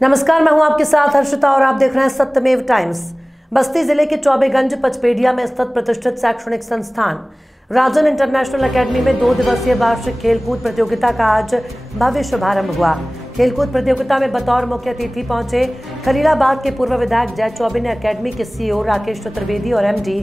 नमस्कार, मैं हूं आपके साथ हर्षिता और आप देख रहे हैं सत्यमेव टाइम्स। बस्ती जिले के चौबेगंज पचपेड़िया में स्थित प्रतिष्ठित शैक्षणिक संस्थान राजन इंटरनेशनल एकेडमी में 2 दिवसीय वार्षिक खेलकूद प्रतियोगिता का आज भव्य शुभारंभ हुआ। खेलकूद प्रतियोगिता में बतौर मुख्य अतिथि पहुंचे खलीलाबाद के पूर्व विधायक जय चौबे ने एकेडमी के सीईओ राकेश चतुर्वेदी और एमडी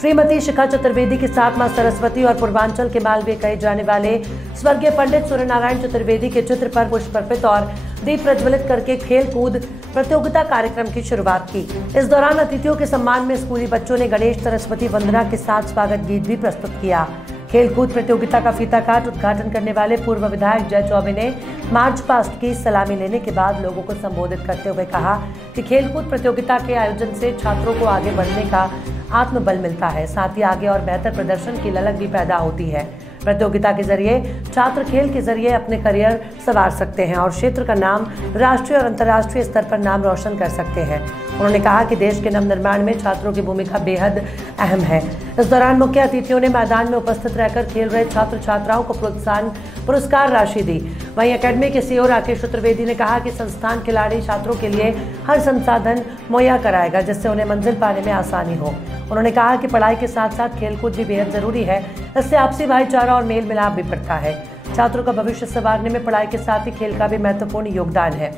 श्रीमती शिखा चतुर्वेदी के साथ मां सरस्वती और पूर्वांचल के मालवीय कहे जाने वाले स्वर्गीय पंडित सूर्यनारायण चतुर्वेदी के चित्र पर पुष्प अर्पित और दीप प्रज्वलित करके खेल कूद प्रतियोगिता कार्यक्रम की शुरुआत की। इस दौरान अतिथियों के सम्मान में स्कूली बच्चों ने गणेश सरस्वती वंदना के साथ स्वागत गीत भी प्रस्तुत किया। खेलकूद प्रतियोगिता का फीता काट उद्घाटन करने वाले पूर्व विधायक जय चौबे ने मार्च पास्ट की सलामी लेने के बाद लोगों को संबोधित करते हुए कहा कि खेलकूद प्रतियोगिता के आयोजन से छात्रों को आगे बढ़ने का आत्मबल मिलता है, साथ ही आगे और बेहतर प्रदर्शन की ललक भी पैदा होती है। प्रतियोगिता के जरिए छात्र खेल के जरिए अपने करियर संवार सकते हैं और क्षेत्र का नाम राष्ट्रीय और अंतर्राष्ट्रीय स्तर पर नाम रोशन कर सकते हैं। उन्होंने कहा कि देश के नवनिर्माण में छात्रों की भूमिका बेहद अहम है। इस दौरान मुख्य अतिथियों ने मैदान में उपस्थित रहकर खेल रहे छात्र छात्राओं को प्रोत्साहन पुरस्कार राशि दी। वहीं एकेडमी के सीईओ राकेश चतुर्वेदी ने कहा कि संस्थान खिलाड़ी छात्रों के लिए हर संसाधन मुहैया कराएगा जिससे उन्हें मंजिल पाने में आसानी हो। उन्होंने कहा कि पढ़ाई के साथ साथ खेलकूद भी बेहद जरूरी है, इससे आपसी भाईचारा और मेल मिलाप भी बढ़ता है। छात्रों का भविष्य संवारने में पढ़ाई के साथ ही खेल का भी महत्वपूर्ण योगदान है।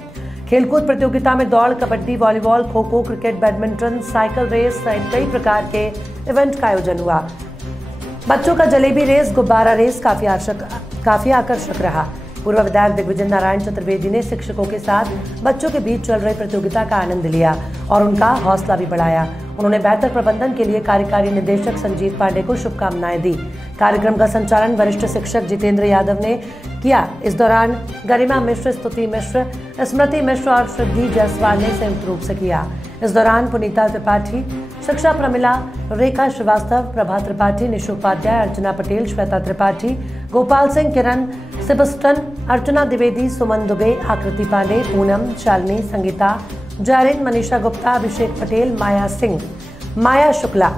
खेलकूद प्रतियोगिता में दौड़, kabaddi, volleyball, kho kho, cricket, badminton, cycle race सहित कई प्रकार के इवेंट का आयोजन हुआ। बच्चों का जलेबी रेस, गुब्बारा रेस काफी आकर्षक रहा। पूर्व विधायक दिग्विजय नारायण चतुर्वेदी ने शिक्षकों के साथ बच्चों के बीच चल रही प्रतियोगिता का आनंद लिया और उनका हौसला भी बढ़ाया। उन्होंने बेहतर प्रबंधन के लिए कार्यकारी निदेशक संजीव पांडे को शुभकामनाएं दी। कार्यक्रम का संचालन वरिष्ठ शिक्षक जितेंद्र यादव ने किया। इस दौरान गरिमा मिश्र, स्तुति मिश्र, स्मृति मिश्र और सिद्धि जायसवाल ने संयुक्त रूप से किया। इस दौरान पुनीता त्रिपाठी, शिक्षा प्रमिला, रेखा श्रीवास्तव, प्रभा त्रिपाठी, निशु उपाध्याय, अर्चना पटेल, श्वेता त्रिपाठी, गोपाल सिंह, किरण सिबस्टन, अर्चना द्विवेदी, सुमन दुबे, आकृति पांडे, पूनम, शालिनी, संगीता, जयरिन, मनीषा गुप्ता, अभिषेक पटेल, माया सिंह, माया शुक्ला,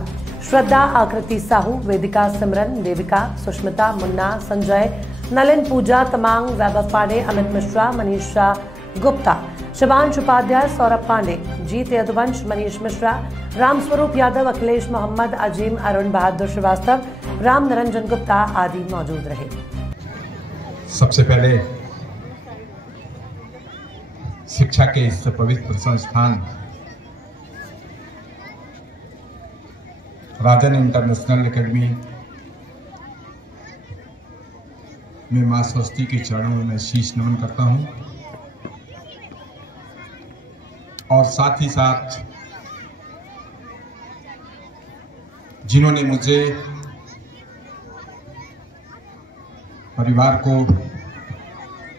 श्रद्धा, आकृति साहू, वेदिका सिमरन, देविका, सुष्मिता, मुन्ना, संजय, नलिन, पूजा, तमांग, वैभव पांडे, अमित मिश्रा, मनीषा गुप्ता, शिवांश उपाध्याय, सौरभ पांडे, जीत यदुवंश, मनीष मिश्रा, रामस्वरूप यादव, अखिलेश मोहम्मद, अजीम, अरुण बहादुर श्रीवास्तव, राम निरंजन गुप्ता आदि मौजूद रहे। सबसे पहले शिक्षा के इस पवित्र संस्थान राजन इंटरनेशनल एकेडमी में मां सरस्वती के चरणों में मैं शीश नमन करता हूं और साथ ही साथ जिन्होंने मुझे परिवार को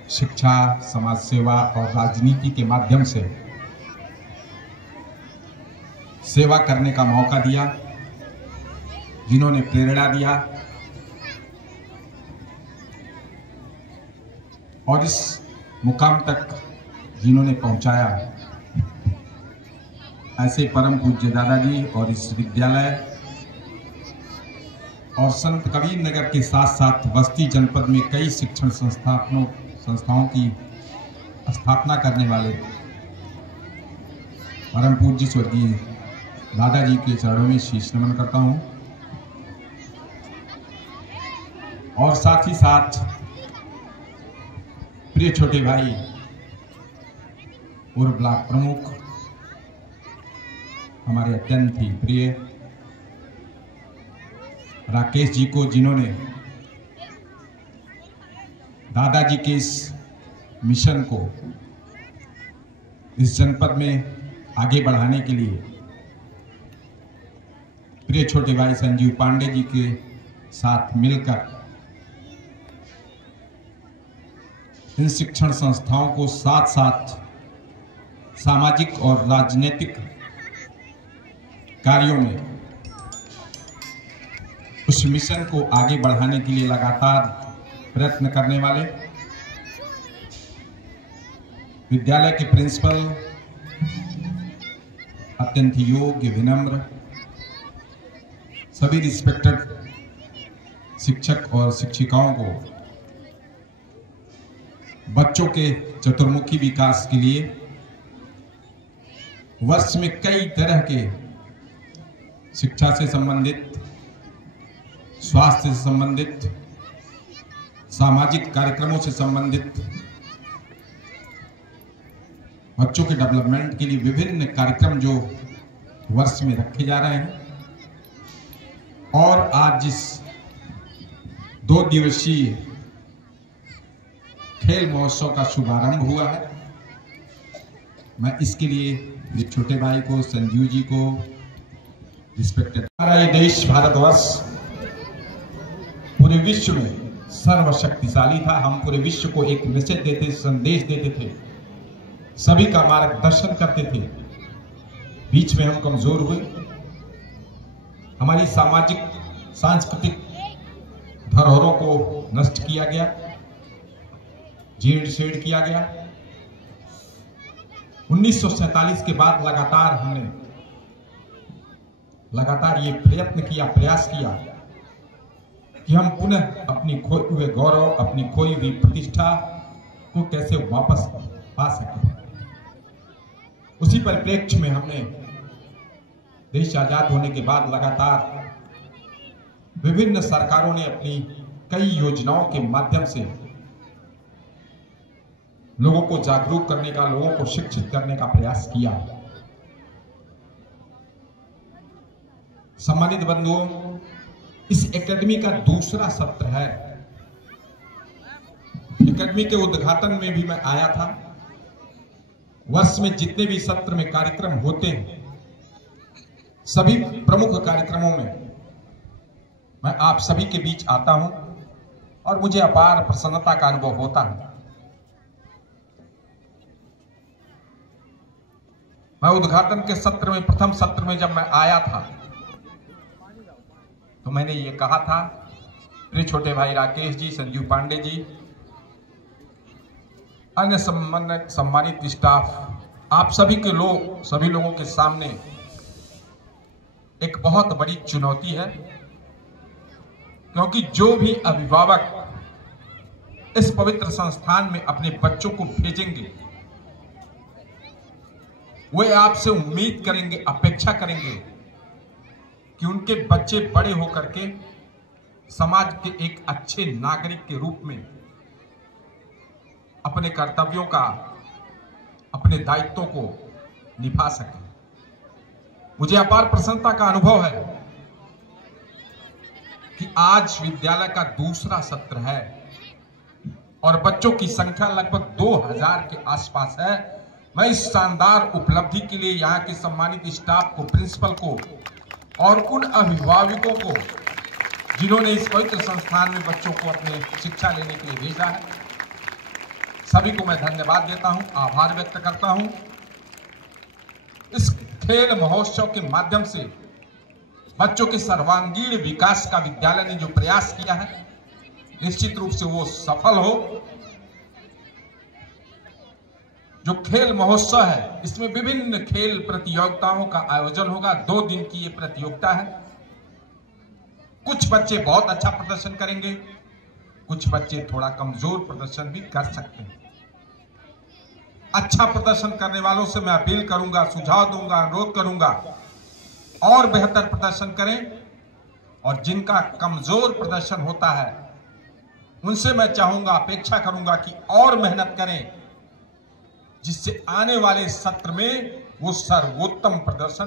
शिक्षा, समाज सेवा और राजनीति के माध्यम से सेवा करने का मौका दिया, जिन्होंने प्रेरणा दिया और इस मुकाम तक जिन्होंने पहुंचाया, ऐसे परम पूज्य दादाजी और इस विद्यालय और संत कबीर नगर के साथ साथ बस्ती जनपद में कई शिक्षण संस्थाओं की स्थापना करने वाले परम पूज्य स्वर्गीय दादाजी के चरणों में शीश नमन करता हूं और साथ ही साथ प्रिय छोटे भाई पूर्व ब्लॉक प्रमुख, हमारे अत्यंत ही प्रिय राकेश जी को, जिन्होंने दादाजी के इस मिशन को इस जनपद में आगे बढ़ाने के लिए प्रिय छोटे भाई संजीव पांडे जी के साथ मिलकर इन शिक्षण संस्थाओं को साथ साथ सामाजिक और राजनीतिक कार्यों में उस मिशन को आगे बढ़ाने के लिए लगातार प्रयत्न करने वाले विद्यालय के प्रिंसिपल, अत्यंत योग्य, विनम्र, सभी रिस्पेक्टेड शिक्षक और शिक्षिकाओं को बच्चों के चतुर्मुखी विकास के लिए वर्ष में कई तरह के शिक्षा से संबंधित, स्वास्थ्य से संबंधित, सामाजिक कार्यक्रमों से संबंधित, बच्चों के डेवलपमेंट के लिए विभिन्न कार्यक्रम जो वर्ष में रखे जा रहे हैं। और आज जिस 2 दिवसीय खेल महोत्सव का शुभारंभ हुआ है, मैं इसके लिए मेरे छोटे भाई को, संजीव जी को, रिस्पेक्टेड, हमारा ये देश भारतवर्ष पूरे विश्व में सर्वशक्तिशाली था। हम पूरे विश्व को एक मैसेज देते, संदेश देते थे, सभी का मार्गदर्शन करते थे। बीच में हम कमजोर हुए, हमारी सामाजिक सांस्कृतिक धरोहरों को नष्ट किया गया, जीर्ण शीर्ण किया गया। 1947 के बाद हमने लगातार ये प्रयत्न किया, प्रयास किया कि हम पुनः अपनी खोए हुए गौरव, अपनी खोई हुई प्रतिष्ठा को कैसे वापस पा सके। उसी परिप्रेक्ष्य में हमने देश आजाद होने के बाद लगातार विभिन्न सरकारों ने अपनी कई योजनाओं के माध्यम से लोगों को जागरूक करने का, लोगों को शिक्षित करने का प्रयास किया। सम्मानित बंधुओं, इस एकेडमी का दूसरा सत्र है। एकेडमी के उद्घाटन में भी मैं आया था। वर्ष में जितने भी सत्र में कार्यक्रम होते हैं, सभी प्रमुख कार्यक्रमों में मैं आप सभी के बीच आता हूं और मुझे अपार प्रसन्नता का अनुभव होता है। मैं उद्घाटन के सत्र में, प्रथम सत्र में जब मैं आया था, तो मैंने ये कहा था, मेरे छोटे भाई राकेश जी, संजीव पांडे जी, अन्य सम्मानित स्टाफ, आप सभी लोगों के सामने एक बहुत बड़ी चुनौती है, क्योंकि जो भी अभिभावक इस पवित्र संस्थान में अपने बच्चों को भेजेंगे, वे आपसे उम्मीद करेंगे, अपेक्षा करेंगे कि उनके बच्चे बड़े होकर के समाज के एक अच्छे नागरिक के रूप में अपने कर्तव्यों का, अपने दायित्वों को निभा सके। मुझे अपार प्रसन्नता का अनुभव है कि आज विद्यालय का दूसरा सत्र है और बच्चों की संख्या लगभग 2000 के आसपास है। मैं इस शानदार उपलब्धि के लिए यहाँ के सम्मानित स्टाफ को, प्रिंसिपल को और उन अभिभावकों को जिन्होंने इस पवित्र संस्थान में बच्चों को अपने शिक्षा लेने के लिए भेजा है, सभी को मैं धन्यवाद देता हूं, आभार व्यक्त करता हूं। इस खेल महोत्सव के माध्यम से बच्चों के सर्वांगीण विकास का विद्यालय ने जो प्रयास किया है, निश्चित रूप से वो सफल हो। जो खेल महोत्सव है, इसमें विभिन्न खेल प्रतियोगिताओं का आयोजन होगा। 2 दिन की ये प्रतियोगिता है। कुछ बच्चे बहुत अच्छा प्रदर्शन करेंगे, कुछ बच्चे थोड़ा कमजोर प्रदर्शन भी कर सकते हैं। अच्छा प्रदर्शन करने वालों से मैं अपील करूंगा, सुझाव दूंगा, अनुरोध करूंगा और बेहतर प्रदर्शन करें, और जिनका कमजोर प्रदर्शन होता है उनसे मैं चाहूंगा, अपेक्षा करूंगा कि और मेहनत करें, जिससे आने वाले सत्र में वो सर्वोत्तम प्रदर्शन